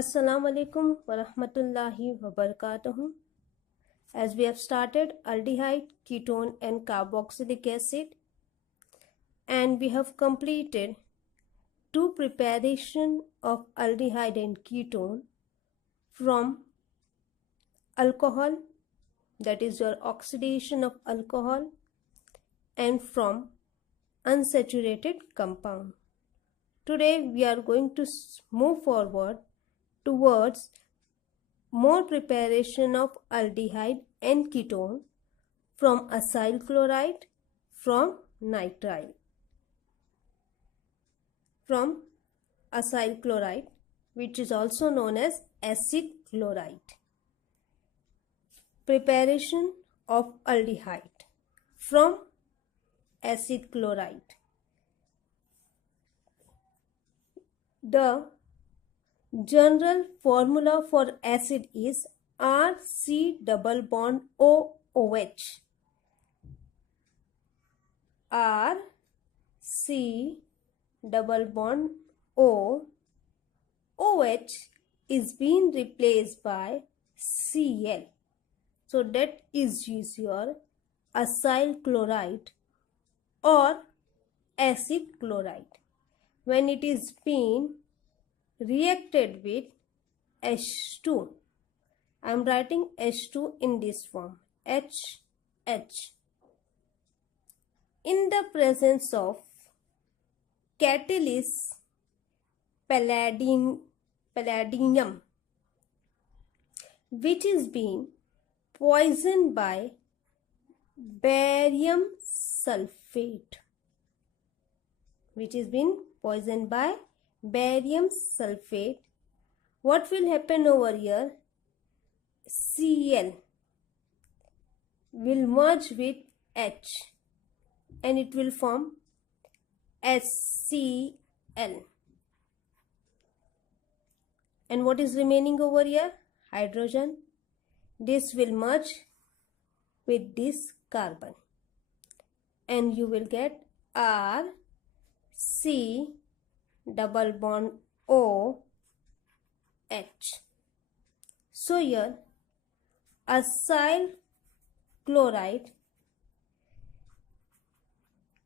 Assalamu alaikum wa rahmatullahi wa barakatuh. As we have started aldehyde, ketone and carboxylic acid, and we have completed two preparation of aldehyde and ketone from alcohol, that is your oxidation of alcohol, and from unsaturated compound. Today we are going to move forward towards more preparation of aldehyde and ketone from acyl chloride, from nitrile, from acyl chloride, which is also known as acid chloride. Preparation of aldehyde from acid chloride. The general formula for acid is RC double bond OOH. RC double bond OOH is being replaced by Cl. So that is your acyl chloride or acid chloride. When it is being reacted with H2, I am writing H2 in this form, HH. In the presence of catalyst palladium, which is being poisoned by barium sulfate, what will happen over here? Cl will merge with H and it will form HCl. And what is remaining over here? Hydrogen. This will merge with this carbon and you will get RC double bond OH. So here acyl chloride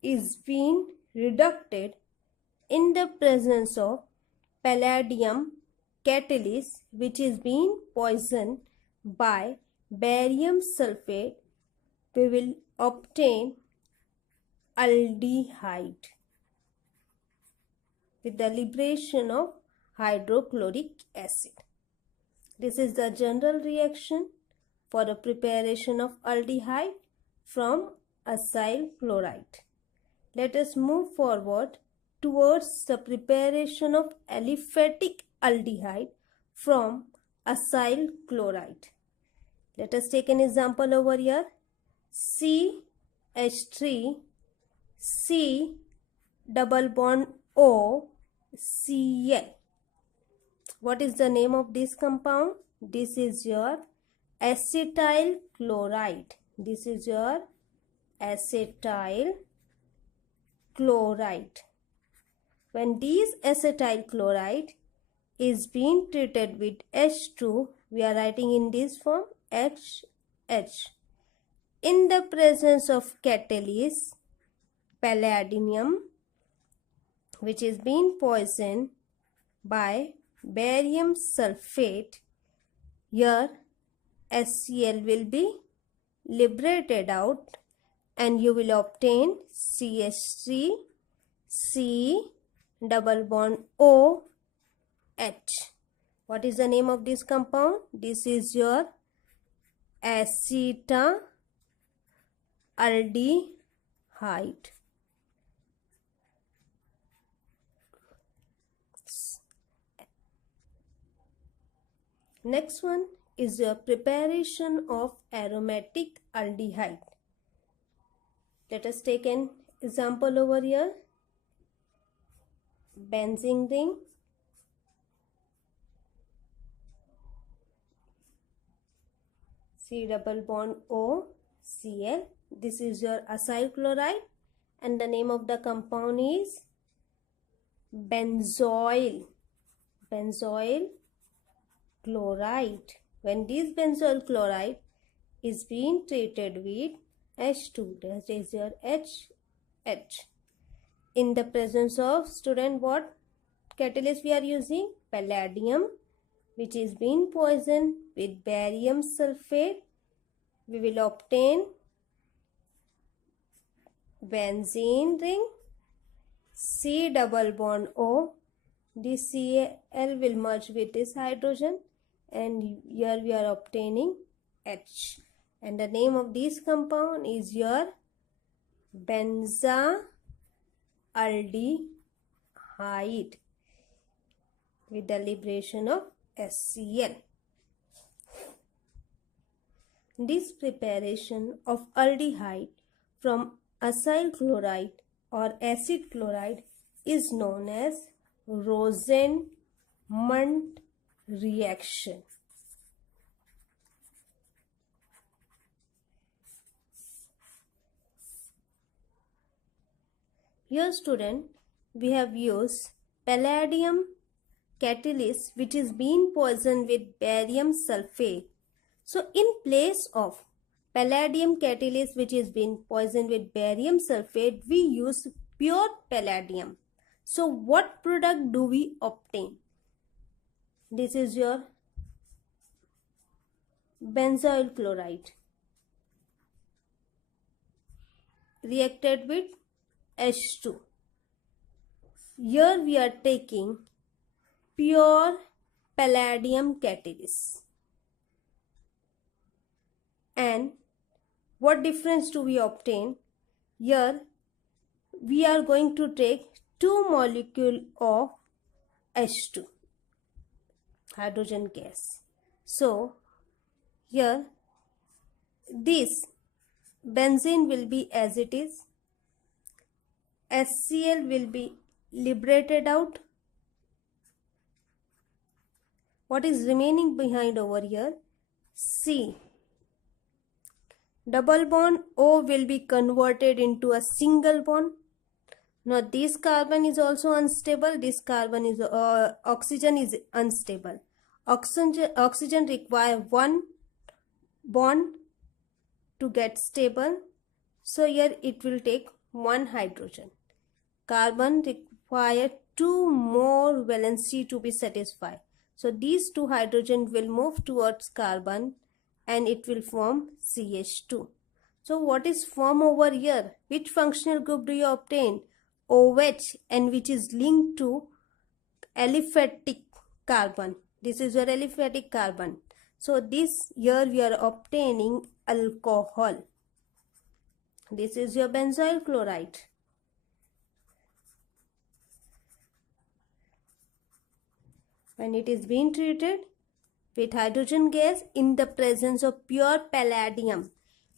is being reducted in the presence of palladium catalyst, which is being poisoned by barium sulfate. We will obtain aldehyde with the liberation of hydrochloric acid. This is the general reaction for the preparation of aldehyde from acyl chloride. Let us move forward towards the preparation of aliphatic aldehyde from acyl chloride. Let us take an example over here. CH3 C double bond O Cl. What is the name of this compound? This is your acetyl chloride. This is your acetyl chloride. When this acetyl chloride is being treated with H2, we are writing in this form HH. In the presence of catalyst palladium, which is being poisoned by barium sulfate, here HCl will be liberated out and you will obtain CH3 C double bond OH. What is the name of this compound? This is your acetaldehyde. Next one is the preparation of aromatic aldehyde. Let us take an example over here. Benzene ring, C double bond O Cl. This is your acyl chloride and the name of the compound is benzoyl chloride. When this benzoyl chloride is being treated with H2, that is your HH. In the presence of student, what catalyst we are using? Palladium, which is being poisoned with barium sulfate. We will obtain benzene ring, C double bond O. This Cl will merge with this hydrogen, and here we are obtaining H. And the name of this compound is your benzaldehyde with the liberation of HCl. This preparation of aldehyde from acyl chloride or acid chloride is known as Rosenmund reaction. Here student, we have used palladium catalyst which is being poisoned with barium sulfate. So in place of palladium catalyst which is being poisoned with barium sulfate, we use pure palladium. So what product do we obtain? This is your benzoyl chloride reacted with H2. Here we are taking pure palladium catalyst. And what difference do we obtain? Here we are going to take 2 molecules of H2, hydrogen gas. So here this benzene will be as it is, HCl will be liberated out. What is remaining behind over here? C double bond O will be converted into a single bond. Now this carbon is also unstable. This carbon is oxygen is unstable. Oxygen require one bond to get stable. So here it will take one hydrogen. Carbon require 2 more valency to be satisfied. So these 2 hydrogen will move towards carbon and it will form CH2. So what is formed over here? Which functional group do you obtain? OH, and which is linked to aliphatic carbon. This is your aliphatic carbon. So this here we are obtaining alcohol. This is your benzoyl chloride. When it is being treated with hydrogen gas in the presence of pure palladium,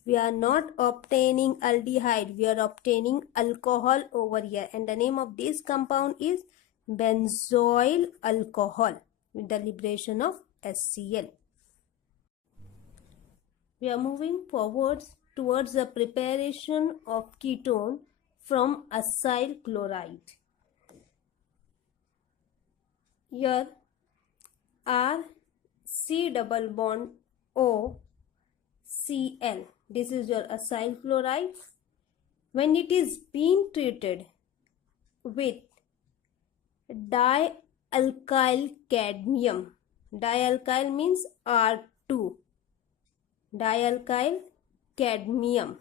we are not obtaining aldehyde, we are obtaining alcohol over here, and the name of this compound is benzoyl alcohol with the liberation of HCl. We are moving forwards towards the preparation of ketone from acyl chloride. Here R C double bond O Cl. This is your acyl chloride. When it is being treated with dialkyl cadmium, dialkyl means R2, dialkyl cadmium,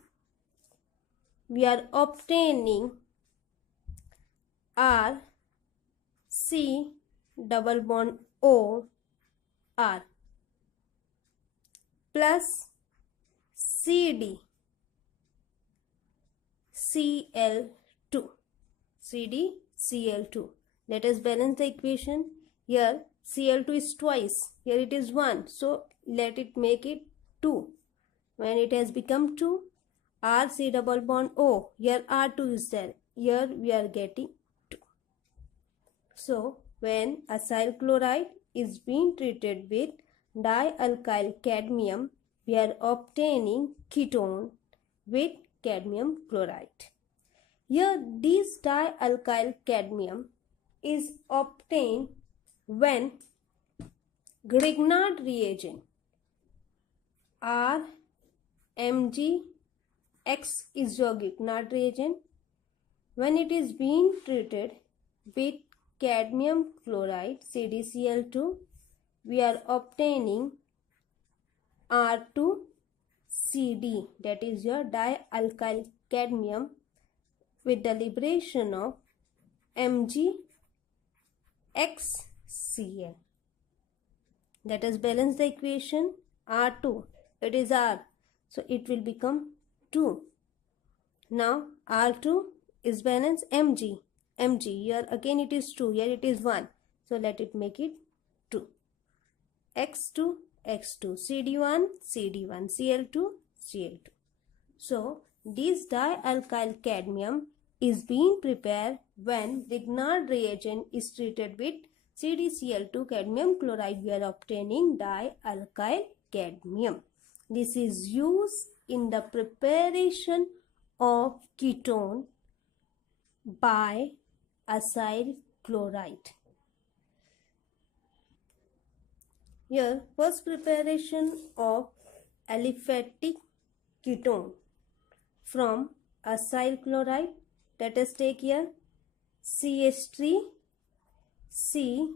we are obtaining R C double bond O R plus CD Cl2, CD Cl2. Let us balance the equation. Here Cl2 is twice, here it is 1, so let it make it 2. When it has become 2, R C double bond O, here R2 is there, here we are getting 2. So when acyl chloride is being treated with dialkyl cadmium, we are obtaining ketone with cadmium chloride. Here this dialkyl cadmium is obtained when Grignard reagent R Mg X is your Grignard reagent. When it is being treated with cadmium chloride CdCl2, we are obtaining R2CD, that is your dialkyl cadmium, with the liberation of MgXCl. Let us balance the equation. R2, it is R, so it will become 2. Now R2 is balanced Mg. Here again it is 2, here it is 1. So let it make it 2. X2, CD1, Cl2, Cl2. So this dialkyl cadmium is being prepared when Grignard reagent is treated with CdCl2 cadmium chloride. We are obtaining dialkyl cadmium. This is used in the preparation of ketone by acyl chloride. Here, first preparation of aliphatic ketone from acyl chloride. Let us take here CH3 C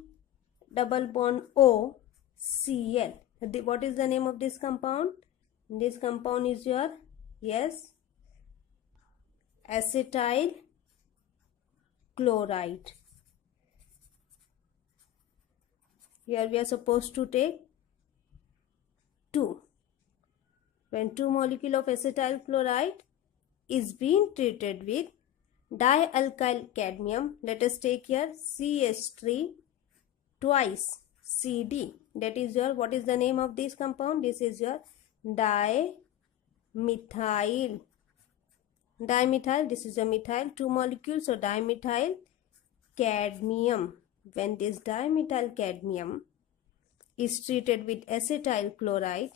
double bond O Cl. What is the name of this compound? This compound is your, yes, acetyl chloride. Here we are supposed to take 2. When 2 molecule of acetyl chloride is being treated with dialkyl cadmium, let us take here CH3 twice CD. That is your, what is the name of this compound? This is your dimethyl. This is a methyl, 2 molecules, so dimethyl cadmium. When this dimethyl cadmium is treated with acetyl chloride,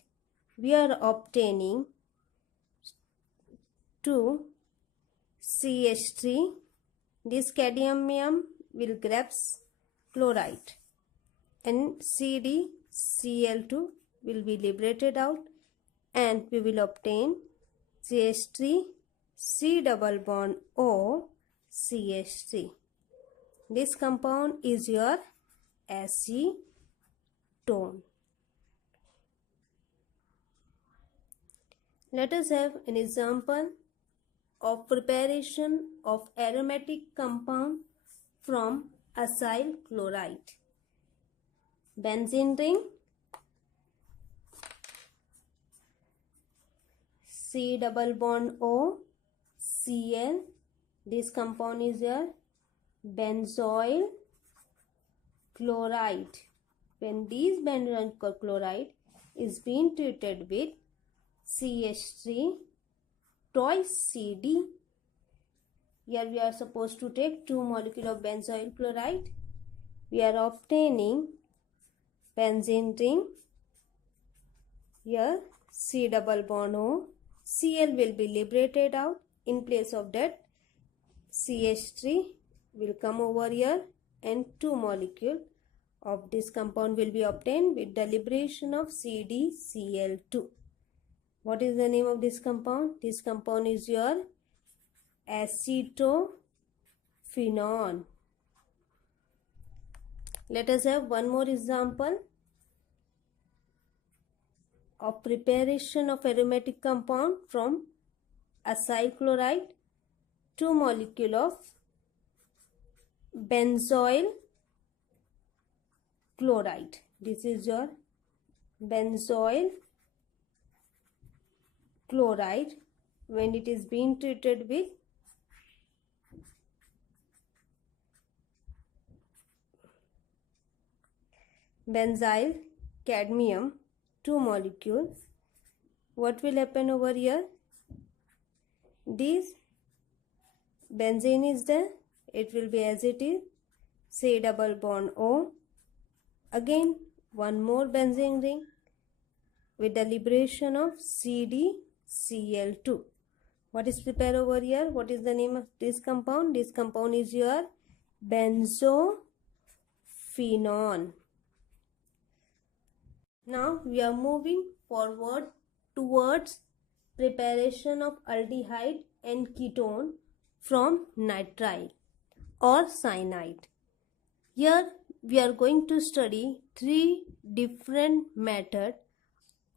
we are obtaining 2 CH3. This cadmium will grabs chloride and CdCl2 will be liberated out, and we will obtain CH3 C double bond O CH3. This compound is your acetone. Let us have an example of preparation of aromatic compound from acyl chloride. Benzene ring, C double bond O Cl. This compound is your benzoyl chloride. When this benzoyl chloride is being treated with CH3 twice CD, here we are supposed to take 2 molecule of benzoyl chloride. We are obtaining benzene ring. Here C double bond O Cl will be liberated out. In place of that, CH3 will come over here and 2 molecule of this compound will be obtained with the liberation of CdCl2. What is the name of this compound? This compound is your acetophenone. Let us have one more example of preparation of aromatic compound from acyl chloride. 2 molecule of benzoyl chloride. This is your benzoyl chloride. When it is being treated with benzyl cadmium, 2 molecules, what will happen over here? This benzene is there, it will be as it is, C double bond O. Again one more benzene ring with the liberation of CdCl2. What is prepared over here? What is the name of this compound? This compound is your benzophenone. Now we are moving forward towards preparation of aldehyde and ketone from nitrile or cyanide. Here we are going to study three different methods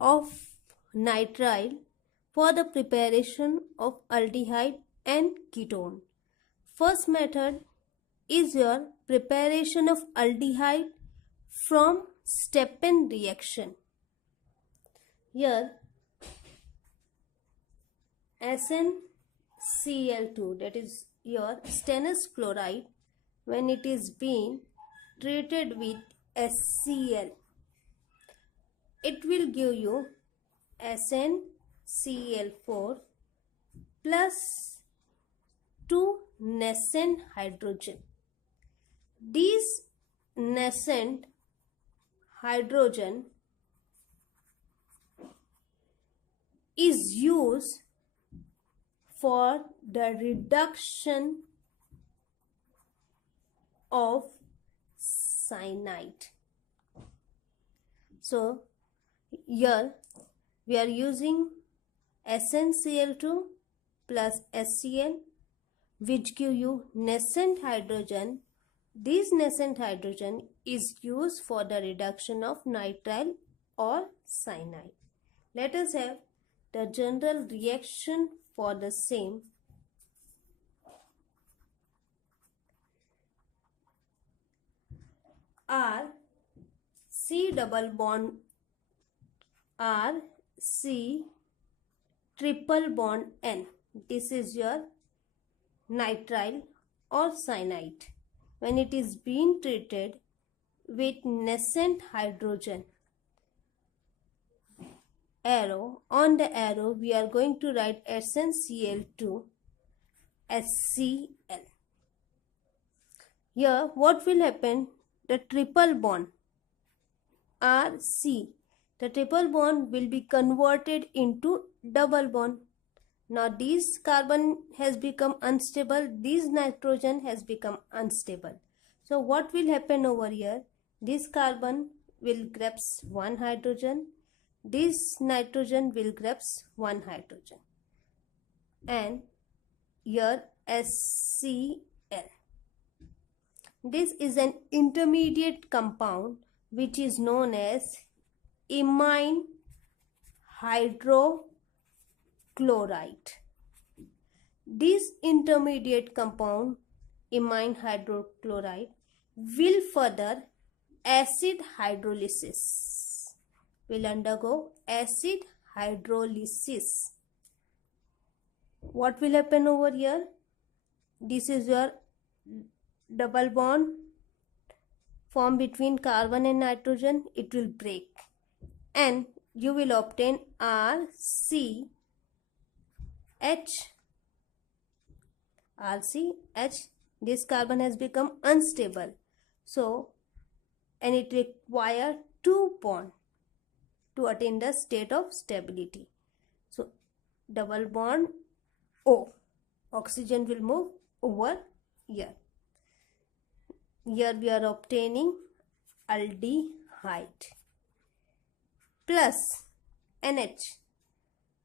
of nitrile for the preparation of aldehyde and ketone. First method is your preparation of aldehyde from step-in reaction. Here SnCl2, that is your stannous chloride, when it is being treated with HCl, it will give you SnCl4 plus 2 nascent hydrogen. These nascent hydrogen is used for the reduction of cyanide. So here we are using SnCl2 plus HCl, which give you nascent hydrogen. This nascent hydrogen is used for the reduction of nitrile or cyanide. Let us have the general reaction for the same. R C double bond R C triple bond N. This is your nitrile or cyanide when it is being treated with nascent hydrogen. Arrow, on the arrow we are going to write SnCl2 HCl. Here what will happen? The triple bond RC, the triple bond will be converted into double bond. Now this carbon has become unstable, this nitrogen has become unstable. So what will happen over here? This carbon will grabs one hydrogen, this nitrogen will grabs one hydrogen, and here HCl. This is an intermediate compound which is known as imine hydrochloride. This intermediate compound, imine hydrochloride, will further acid hydrolysis, will undergo acid hydrolysis. What will happen over here? This is your double bond formed between carbon and nitrogen. It will break and you will obtain RCH. This carbon has become unstable, so and it requires two bonds to attain the state of stability. So double bond O, oxygen will move over here. Here we are obtaining aldehyde plus NH.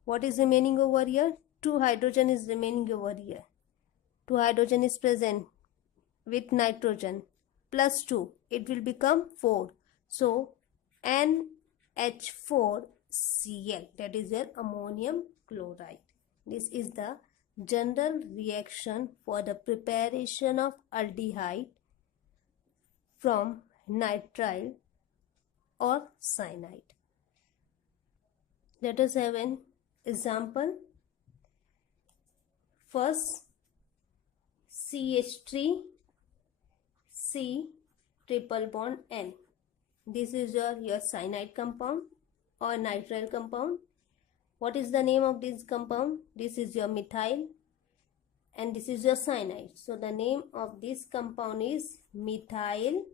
What is remaining over here? 2 hydrogen is remaining over here. 2 hydrogen is present with nitrogen plus 2. It will become 4. So NH4Cl, that is your ammonium chloride. This is the general reaction for the preparation of aldehyde from nitrile or cyanide. Let us have an example. First, CH3 C triple bond N. This is your cyanide compound or nitrile compound. What is the name of this compound? This is your methyl and this is your cyanide. So the name of this compound is methyl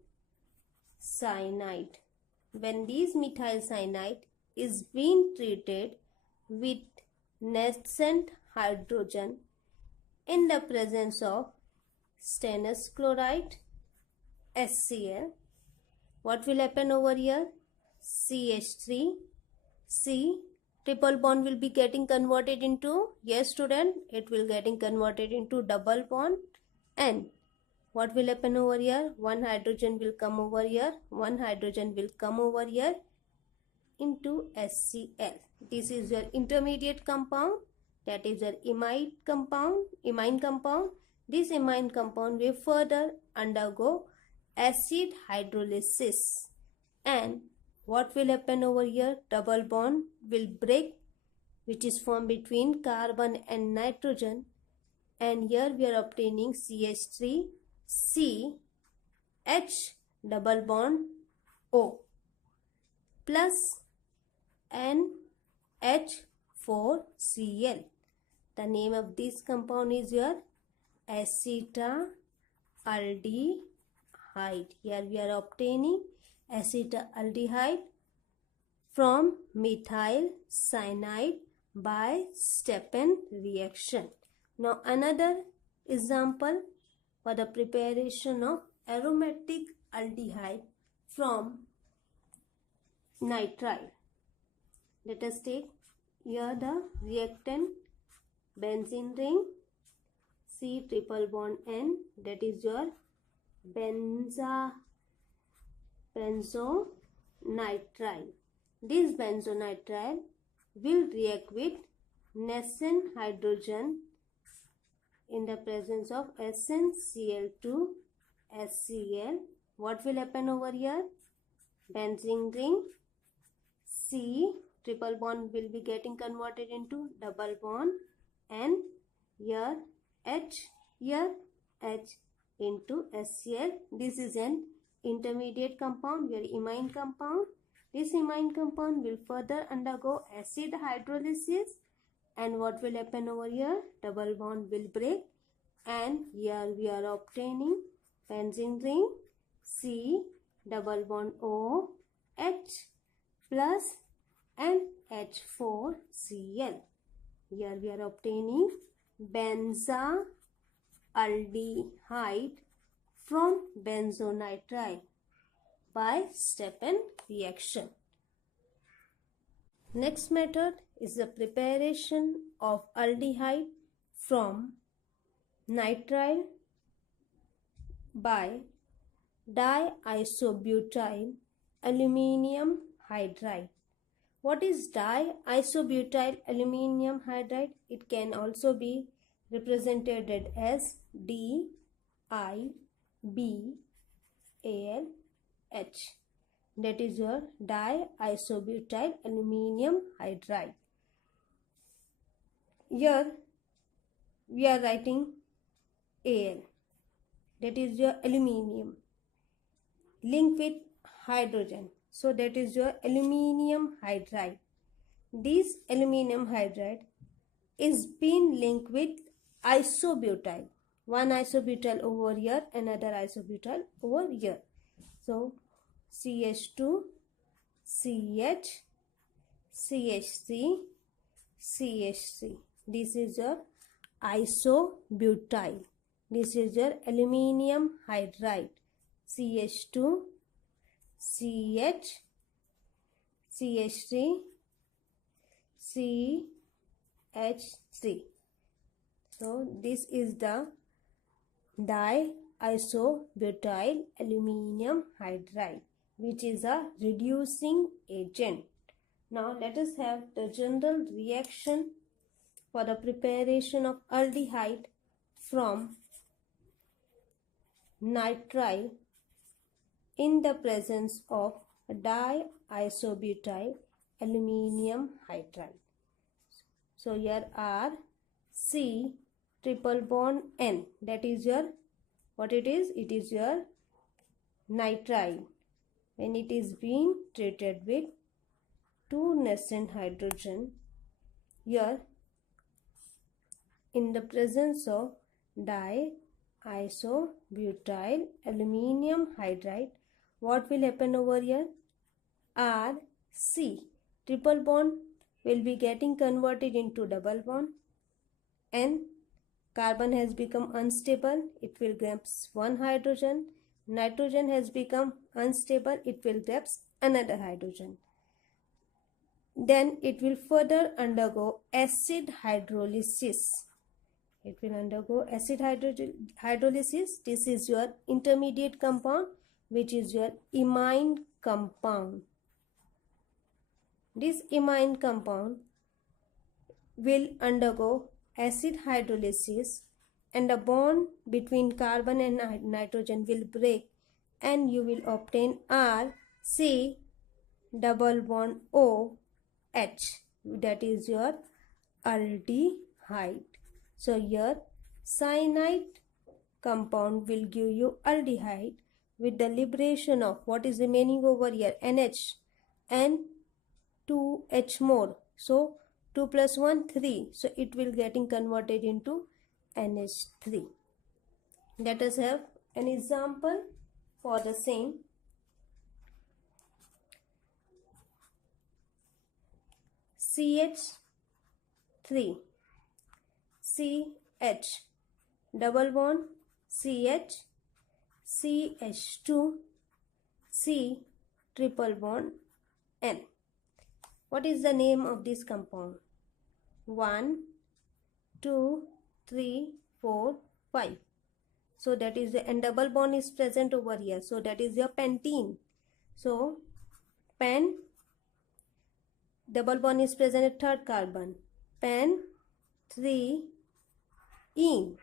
cyanide. When this methyl cyanide is being treated with nascent hydrogen in the presence of stannous chloride HCl, what will happen over here? CH3, C, triple bond will be getting converted into, yes student, it will getting converted into double bond, and what will happen over here? One hydrogen will come over here, one hydrogen will come over here into HCl. This is your intermediate compound, that is your imine compound. This imine compound will further undergo acid hydrolysis, and what will happen over here? Double bond will break, which is formed between carbon and nitrogen, and here we are obtaining CH3, C, H double bond O plus NH4Cl. The name of this compound is your acetaldehyde. Here we are obtaining acetaldehyde from methyl cyanide by Stepan reaction. Now another example for the preparation of aromatic aldehyde from nitrile. Let us take here the reactant benzene ring, C triple bond N, that is your benzonitrile. This benzonitrile will react with nascent hydrogen in the presence of SnCl2 HCl. What will happen over here? Benzene ring C triple bond will be getting converted into double bond, and here H into HCl. This is an intermediate compound, your imine compound. This imine compound will further undergo acid hydrolysis, and what will happen over here? Double bond will break, and here we are obtaining benzene ring C double bond O H plus NH4Cl. Here we are obtaining benzaldehyde from benzonitrile by Stepan reaction. Next method is the preparation of aldehyde from nitrile by diisobutyl aluminium hydride. What is diisobutyl aluminium hydride? It can also be represented as DiBAlH. That is your diisobutyl aluminium hydride. Here we are writing Al, that is your aluminium, linked with hydrogen, so that is your aluminium hydride. This aluminium hydride is being linked with isobutyl, one isobutyl over here, another isobutyl over here. So CH2, CH, CH3, CH3. This is your isobutyl. This is your aluminium hydride. CH2, CH, CH3, CH3. So this is the diisobutyl aluminium hydride, which is a reducing agent. Now let us have the general reaction for the preparation of aldehyde from nitrile in the presence of diisobutyl aluminium hydride. So here are C triple bond N, that is your, what it is? It is your nitrile. When it is being treated with two nascent hydrogen, here in the presence of diisobutyl aluminium hydride, what will happen over here? R C triple bond will be getting converted into double bond, and carbon has become unstable, it will grasp one hydrogen. Nitrogen has become unstable, it will grasp another hydrogen. Then it will further undergo acid hydrolysis. It will undergo acid hydrolysis. This is your intermediate compound, which is your imine compound. This imine compound will undergo acid hydrolysis, and the bond between carbon and nitrogen will break, and you will obtain R C double bond O H. That is your aldehyde. So your cyanide compound will give you aldehyde with the liberation of what is remaining over here, NH and 2H more. So 2 plus 1, 3. So it will getting converted into NH3. Let us have an example for the same. CH3, CH, double bond, CH, CH2, C, triple bond, N. What is the name of this compound? 1, 2, 3, 4, 5. So that is the, and double bond is present over here. So that is your pentene. So pen, double bond is present at third carbon. Pen 3 ene,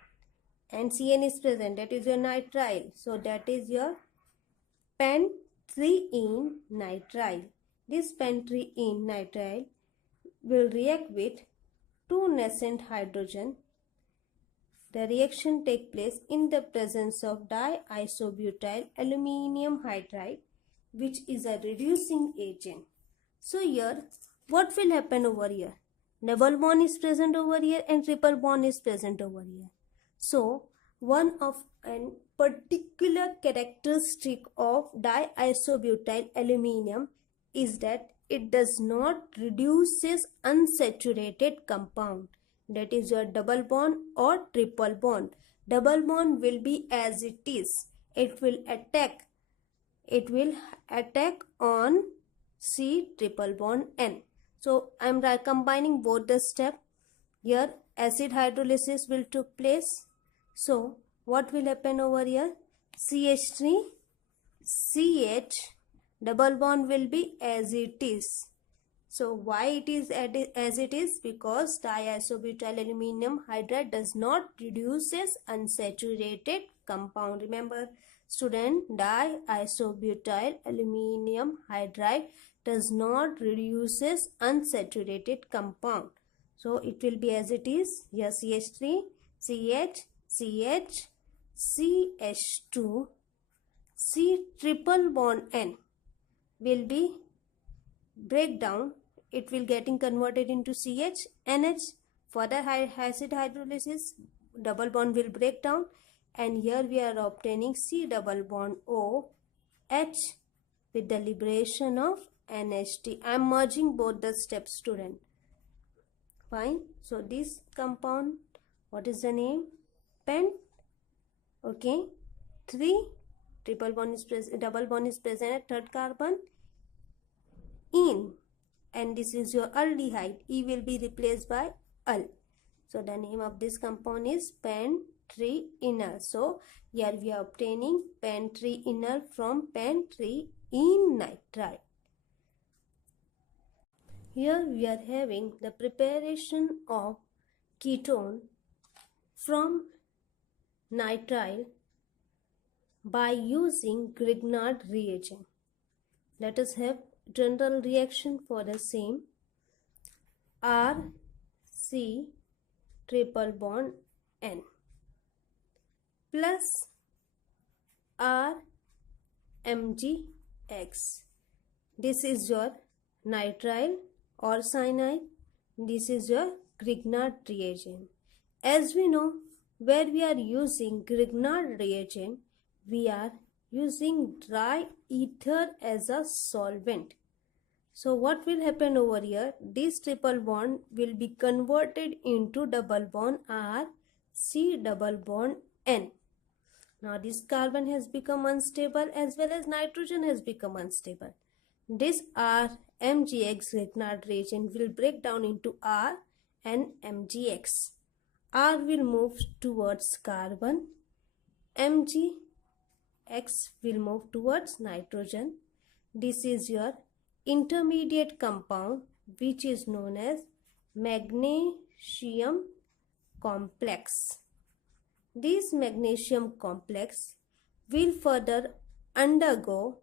and CN is present. That is your nitrile. So that is your pen 3 ene nitrile. This pen 3 ene nitrile will react with 2 nascent hydrogen. The reaction takes place in the presence of diisobutyl aluminium hydride, which is a reducing agent. So here, what will happen over here? Double bond is present over here and triple bond is present over here. So one of a particular characteristic of diisobutyl aluminium is that it does not reduces unsaturated compound. That is your double bond or triple bond. Double bond will be as it is. It will attack on C triple bond N. So I am combining both the step. Here acid hydrolysis will took place. So what will happen over here? CH3, CH, double bond will be as it is. So why it is as it is? Because diisobutyl aluminium hydride does not reduces unsaturated compound. Remember student, diisobutyl aluminium hydride does not reduces unsaturated compound. So it will be as it is. Here CH3, CH, CH, CH2, C triple bond N will be breakdown. It will getting converted into CH, NH. Further acid hydrolysis, double bond will break down, and here we are obtaining C double bond O H with the liberation of NH3. I am merging both the steps, student. Fine. So this compound, what is the name? Pen. Okay. 3 triple bond is present, double bond is present at third carbon. In, and this is your aldehyde. E will be replaced by al. So the name of this compound is pen 3 enol. So here we are obtaining pen 3 enol from pen 3 ene nitride. Here we are having the preparation of ketone from nitrile by using Grignard reagent. Let us have general reaction for the same. R C triple bond N plus R MgX. This is your nitrile or cyanide. This is your Grignard reagent. As we know, where we are using Grignard reagent, we are using dry ether as a solvent. So what will happen over here? This triple bond will be converted into double bond R C double bond N. Now this carbon has become unstable as well as nitrogen has become unstable. This RMgx Grignard reagent will break down into R and MgX. R will move towards carbon, MgX will move towards nitrogen. This is your intermediate compound which is known as magnesium complex. This magnesium complex will further undergo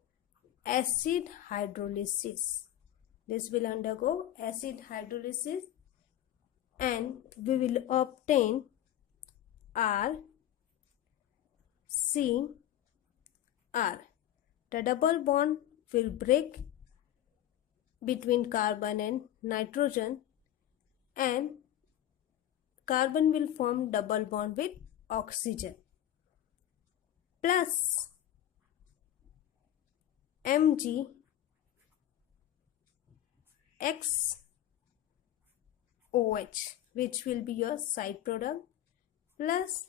acid hydrolysis. This will undergo acid hydrolysis and we will obtain R, C, R. The double bond will break between carbon and nitrogen and carbon will form double bond with oxygen plus MgX OH, which will be your side product, plus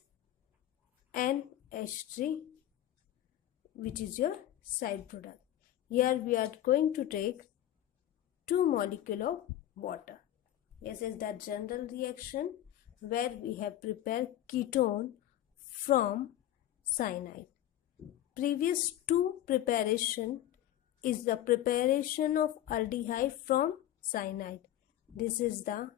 NH3, which is your side product. Here we are going to take 2 molecules of water. This is the general reaction where we have prepared ketone from cyanide. Previous 2 preparation is the preparation of aldehyde from cyanide. This is the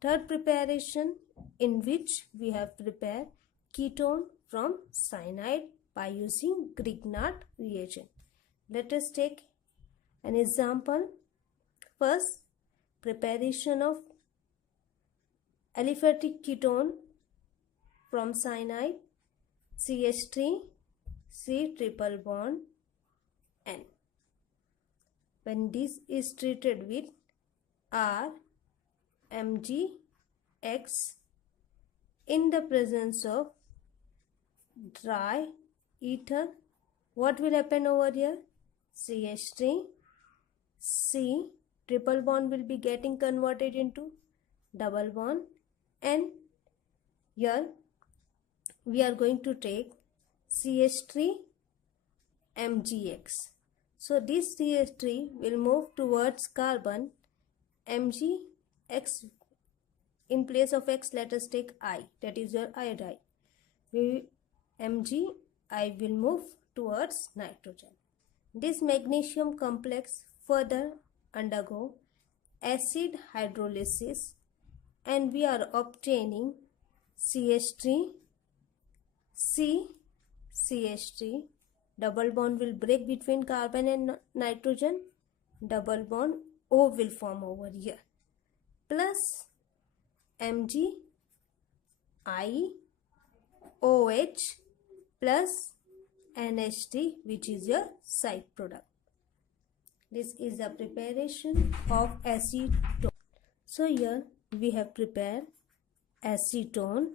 third preparation in which we have prepared ketone from cyanide by using Grignard reagent. Let us take an example. First, preparation of aliphatic ketone from cyanide, CH3, C triple bond N. When this is treated with R, MgX in the presence of dry ether, what will happen over here? CH3, C triple bond will be getting converted into double bond, and here we are going to take CH3 MgX. So this CH3 will move towards carbon, MgX in place of X let us take I, that is your iodide. Mg I will move towards nitrogen. This magnesium complex further undergo acid hydrolysis and we are obtaining CH3, C, CH3, double bond will break between carbon and nitrogen, double bond O will form over here, plus Mg I OH plus NH3, which is your side product. This is the preparation of acetone. So here we have prepared acetone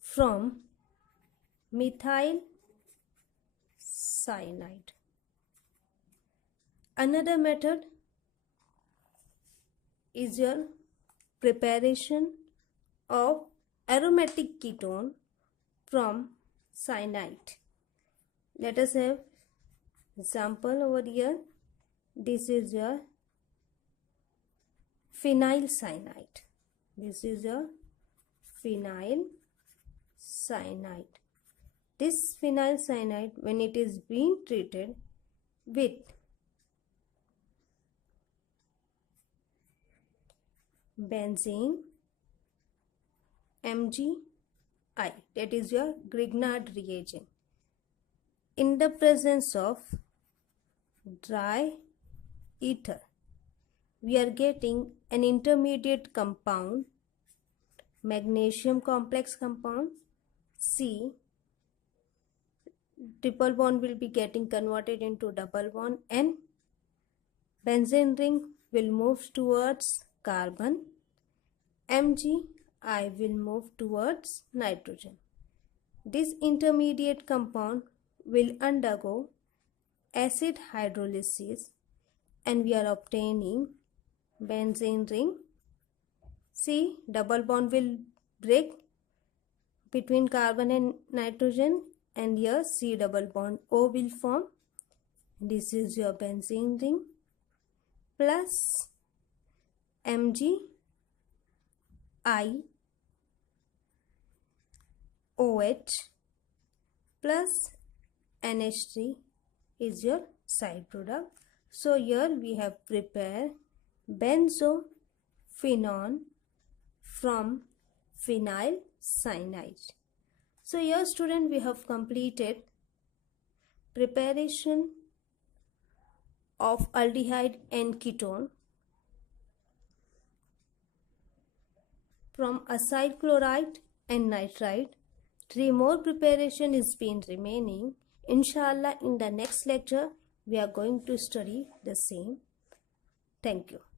from methyl cyanide. Another method is your preparation of aromatic ketone from cyanide. Let us have example over here. This is your phenyl cyanide. This is your phenyl cyanide. This phenyl cyanide, when it is being treated with benzene, Mgi, that is your Grignard reagent, in the presence of dry ether, we are getting an intermediate compound, magnesium complex compound, C, triple bond will be getting converted into double bond, and benzene ring will move towards carbon, Mg I will move towards nitrogen. This intermediate compound will undergo acid hydrolysis and we are obtaining benzene ring. C, double bond will break between carbon and nitrogen and here C double bond O will form, This is your benzene ring plus Mg I OH plus NH3 is your side product. So here we have prepared benzophenone from phenyl cyanide. So here student, we have completed preparation of aldehyde and ketone from acyl chloride and nitride. 3 more preparation is been remaining. Inshallah, in the next lecture we are going to study the same. Thank you.